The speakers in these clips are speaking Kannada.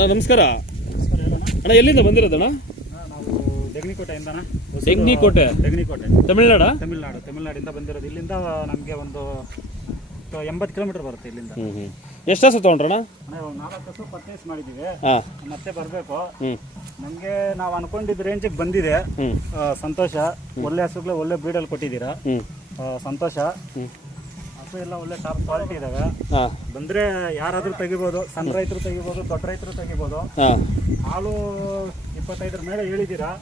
ಅಣ್ಣ ನಮಸ್ಕಾರ. ಅಣ್ಣ ಎಲ್ಲಿಂದ ಬಂದಿರೋದಣ್ಣ? ನಾವು ದೆಗನಿಕೋಟೆಯಿಂದ. ದೆಗನಿಕೋಟೆ ತಮಿಳ್ನಾಡ? ತಮಿಳ್ನಾಡಿಂದ ಬಂದಿರೋದು. ಇಲ್ಲಿಂದ ನಮಗೆ ಒಂದು 80 ಕಿಲೋಮೀಟರ್ ಬರುತ್ತೆ ಇಲ್ಲಿಂದ. ಎಷ್ಟು ಹಸು ತೊಗೊಂಡ್ರಣ್ಣ? 4 ಹಸು ಪರ್ಚೇಸ್ ಮಾಡಿದ್ದೀವಿ. ಹಾಂ, ಮತ್ತೆ ಬರಬೇಕು. ನಮಗೆ ನಾವು ಅನ್ಕೊಂಡಿದ್ದ ರೇಂಜಿಗೆ ಬಂದಿದೆ. ಸಂತೋಷ. ಒಳ್ಳೆ ಹಸುಗಳು ಒಳ್ಳೆ ಬ್ರೀಡಲ್ಲಿ ಕೊಟ್ಟಿದ್ದೀರಾ. ಸಂತೋಷ. ಹಸು ಎಲ್ಲ ಒಳ್ಳೆ ಟಾಪ್ ಕ್ವಾಲಿಟಿ ಇದಾವೆ. ಬಂದರೆ ಯಾರಾದರೂ ತೆಗಿಬೋದು. ಸಣ್ಣ ರೈತರು ತೆಗಿಬೋದು, ದೊಡ್ಡ ರೈತರು ತೆಗಿಬೋದು. ಹಾಲು 25 ಮೇಲೆ ಹೇಳಿದ್ದೀರಾ.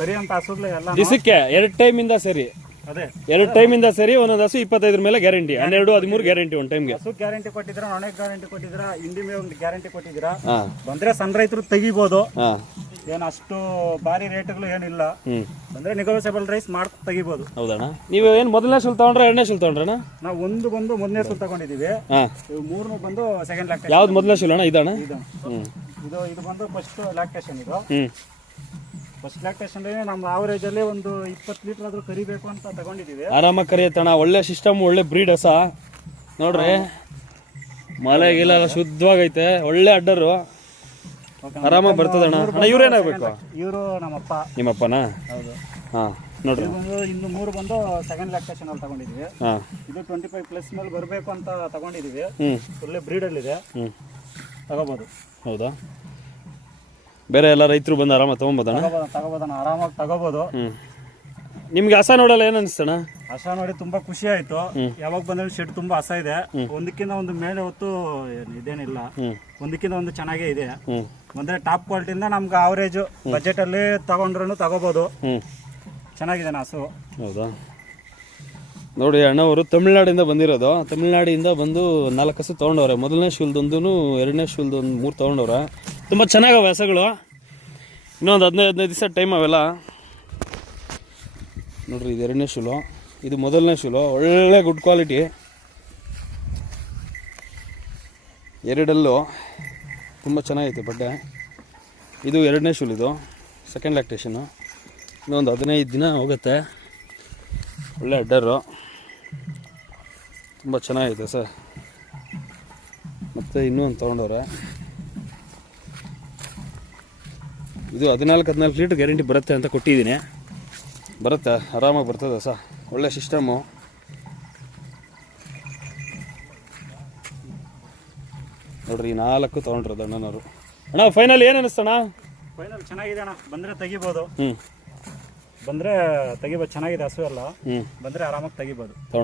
ಕರಿ ಅಂತ ಹಸುಗಳು ಎಲ್ಲ ದಿಸಕ್ಕೆ 2 ಟೈಮಿಂದ ಸರಿ. ಅದೇ 2 ಟೈಮಿಂದ ಸರಿ. ಒಂದೊಂದು ಹಸು 25 ಮೇಲೆ ಗ್ಯಾರಂಟಿ, 12, 13 ಗ್ಯಾರಂಟಿ. ಒಂದು ಟೈಮ್ಗೆ ಹಸು ಗ್ಯಾರಂಟಿ ಕೊಟ್ಟಿದ್ದೀರಾ, ನೊಣೆಗೆ ಗ್ಯಾರಂಟಿ ಕೊಟ್ಟಿದ್ದೀರಾ, ಹಿಂಡಿ ಮೇವು ಗ್ಯಾರಂಟಿ ಕೊಟ್ಟಿದ್ದೀರಾ. ಬಂದರೆ ಸಣ್ಣ ರೈತರು ತೆಗಿಬೋದು. ಏನು ಅಷ್ಟು ಭಾರಿ ರೇಟ್ಗಳು ಏನಿಲ್ಲ. ಬಂದರೆ ನೆಗೋಸಿಯಬಲ್ ರೈಸ್ ಮಾಡಿ ತೆಗಿಬೋದು. ಹೌದಣ್ಣ. ನೀವು ಏನು ಮೊದಲನೇ ಸುಲ್ ತಗೊಂಡ್ರೆ ಎರಡನೇ ಸುಲ್ ತಗೊಂಡ್ರಣ್ಣ? ನಾವು ಒಂದು ಬಂದು ಮೊದಲನೇ ಸುಲ್ ತಗೊಂಡಿದ್ದೀವಿ. ಮೂರನೇ ಬಂದು ಸೆಕೆಂಡ್ ಲ್ಯಾಕ್ಟೇಷನ್. ಯಾವ್ದು ಮೊದಲನೇ ಸುಲ್ ಅಣ್ಣ? ಇದಣ್ಣ. ಇದು ಬಂದು ಫಸ್ಟ್ ಲ್ಯಾಕ್ಟೇಷನ್. ಇದು ಫಸ್ಟ್ ಲ್ಯಾಕ್ಟೇಷನ್. ನಮ್ಮ ಆವರೇಜ್ ಅಲ್ಲಿ ಒಂದು 20 ಲೀಟರ್ ಆದ್ರೂ ಕರಿಬೇಕು ಅಂತ ತಗೊಂಡಿದ್ದೀವಿ. ಆರಾಮಾಗಿ ಕರಿಯತ್ತಣ್ಣ. ಒಳ್ಳೆ ಸಿಸ್ಟಮ್, ಒಳ್ಳೆ ಬ್ರೀಡ್ ಹಸ ನೋಡ್ರಿ. ಮಳೆಗಿಲ್ಲ, ಶುದ್ಧವಾಗೈತೆ. ಒಳ್ಳೆ ಅಡ್ಡರು, ಆರಾಮಾಗಿ ಬರ್ತದಣ್ಣ. ಅಣ್ಣ ಇವ್ರೇನಾಗಬೇಕು? ಇವರು ನಮ್ಮಪ್ಪ. ನಿಮ್ಮಪ್ಪನಾ? ಹೌದು. ಹಾಂ ನೋಡ್ರಿ. ಇನ್ನು 3 ಬಂದು ಸೆಕೆಂಡ್ ಲ್ಯಾಕ್ಟೇಷನ್ ಅಲ್ಲಿ ತಗೊಂಡಿದ್ದೀವಿ. ಇದು 25+ ಮೇಲೆ ಬರಬೇಕು ಅಂತ ತಗೊಂಡಿದ್ದೀವಿ. ಒಳ್ಳೆ ಬ್ರೀಡಲ್ಲಿದೆ, ತಗೋಬೋದು. ಹೌದಾ? ಬೇರೆ ಎಲ್ಲ ರೈತರು ಬಂದು ಆರಾಮಾಗಿ ತಗೊಬೋದಣ್ಣ? ತಗೋಬೋದಣ್ಣ, ಆರಾಮಾಗಿ ತಗೋಬೋದು. ನಿಮ್ಗೆ ಹಸ ನೋಡಲ್ಲ ಏನು ಅನಿಸ್ತಣ್ಣ? ಹಸ ನೋಡಿ ತುಂಬಾ ಖುಷಿ ಆಯ್ತು. ಯಾವಾಗ ಬಂದ್ರೆ ಶೆಡ್ ತುಂಬಾ ಹಸ ಇದೆ. ಒಂದಕ್ಕಿಂತ ಒಂದು ಮೇಲೆ ಹೊತ್ತು ಇದೇನಿಲ್ಲ, ಒಂದಕ್ಕಿಂತ ಒಂದು ಚೆನ್ನಾಗೇ ಇದೆ. ಅಂದ್ರೆ ಟಾಪ್ ಕ್ವಾಲಿಟಿಯಿಂದ ನಮ್ಗೆ ಅವರೇಜ್ ಬಜೆಟ್ ಅಲ್ಲಿ ತಗೊಂಡ್ರು ತಗೋಬಹುದು. ಚೆನ್ನಾಗಿದೆ ಹಸು. ಹೌದಾ? ನೋಡಿ, ಅಣ್ಣವರು ತಮಿಳ್ನಾಡಿಂದ ಬಂದಿರೋದು. ತಮಿಳ್ನಾಡಿಂದ ಬಂದು 4 ಹಸು ತೊಗೊಂಡವ್ರೆ. ಮೊದಲನೇ ಶೂಲ್ದೊಂದು, ಎರಡನೇ ಶೂಲ್ದೊಂದು 3 ತೊಗೊಂಡವ್ರೆ. ತುಂಬ ಚೆನ್ನಾಗವೆ ಹಸುಗಳು. ಇನ್ನೊಂದು 15 ದಿವಸ ಟೈಮ್ ಅವೆಲ್ಲ. ನೋಡ್ರಿ, ಇದು ಎರಡನೇ ಶೂಲು, ಇದು ಮೊದಲನೇ ಶೂಲು. ಒಳ್ಳೆ ಗುಡ್ ಕ್ವಾಲಿಟಿ. ಎರಡಲ್ಲೂ ತುಂಬ ಚೆನ್ನಾಗೈತೆ ಬಡ್ಡೆ. ಇದು ಎರಡನೇ ಶೂಲ್, ಇದು ಸೆಕೆಂಡ್ ಲ್ಯಾಕ್ಟೇಷನ್ನು. ಇನ್ನೊಂದು 15 ದಿನ ಹೋಗುತ್ತೆ. ಒಳ್ಳೆ ಅಡ್ಡರು, ತುಂಬ ಚೆನ್ನಾಗೈತೆ ಸರ್. ಮತ್ತು ಇನ್ನೂ ಒಂದು ತೊಗೊಂಡವ್ರೆ. ಇದು 14 ಲೀಟ್ರ್ ಗ್ಯಾರಂಟಿ ಬರುತ್ತೆ ಅಂತ ಕೊಟ್ಟಿದ್ದೀನಿ. ಬರುತ್ತೆ, ಆರಾಮಾಗಿ ಬರ್ತದೆ ಸರ್. ಒಳ್ಳೆ ಸಿಸ್ಟಮು. ನೋಡ್ರಿ, 4 ತೊಗೊಂಡ್ರದ್ದು ಅಣ್ಣನವರು. ಅಣ್ಣ ಫೈನಲ್ ಏನು ಅನ್ನಿಸ್ತಣ್ಣ? ಫೈನಲ್ ಚೆನ್ನಾಗಿದೆ ಅಣ್ಣ. ಬಂದರೆ ತೆಗಿಬೋದು. ಬಂದರೆ ತೆಗಿಬೋದು. ಚೆನ್ನಾಗಿದೆ ಹಸು ಎಲ್ಲ. ಬಂದರೆ ಆರಾಮಾಗಿ ತೆಗಿಬೋದು.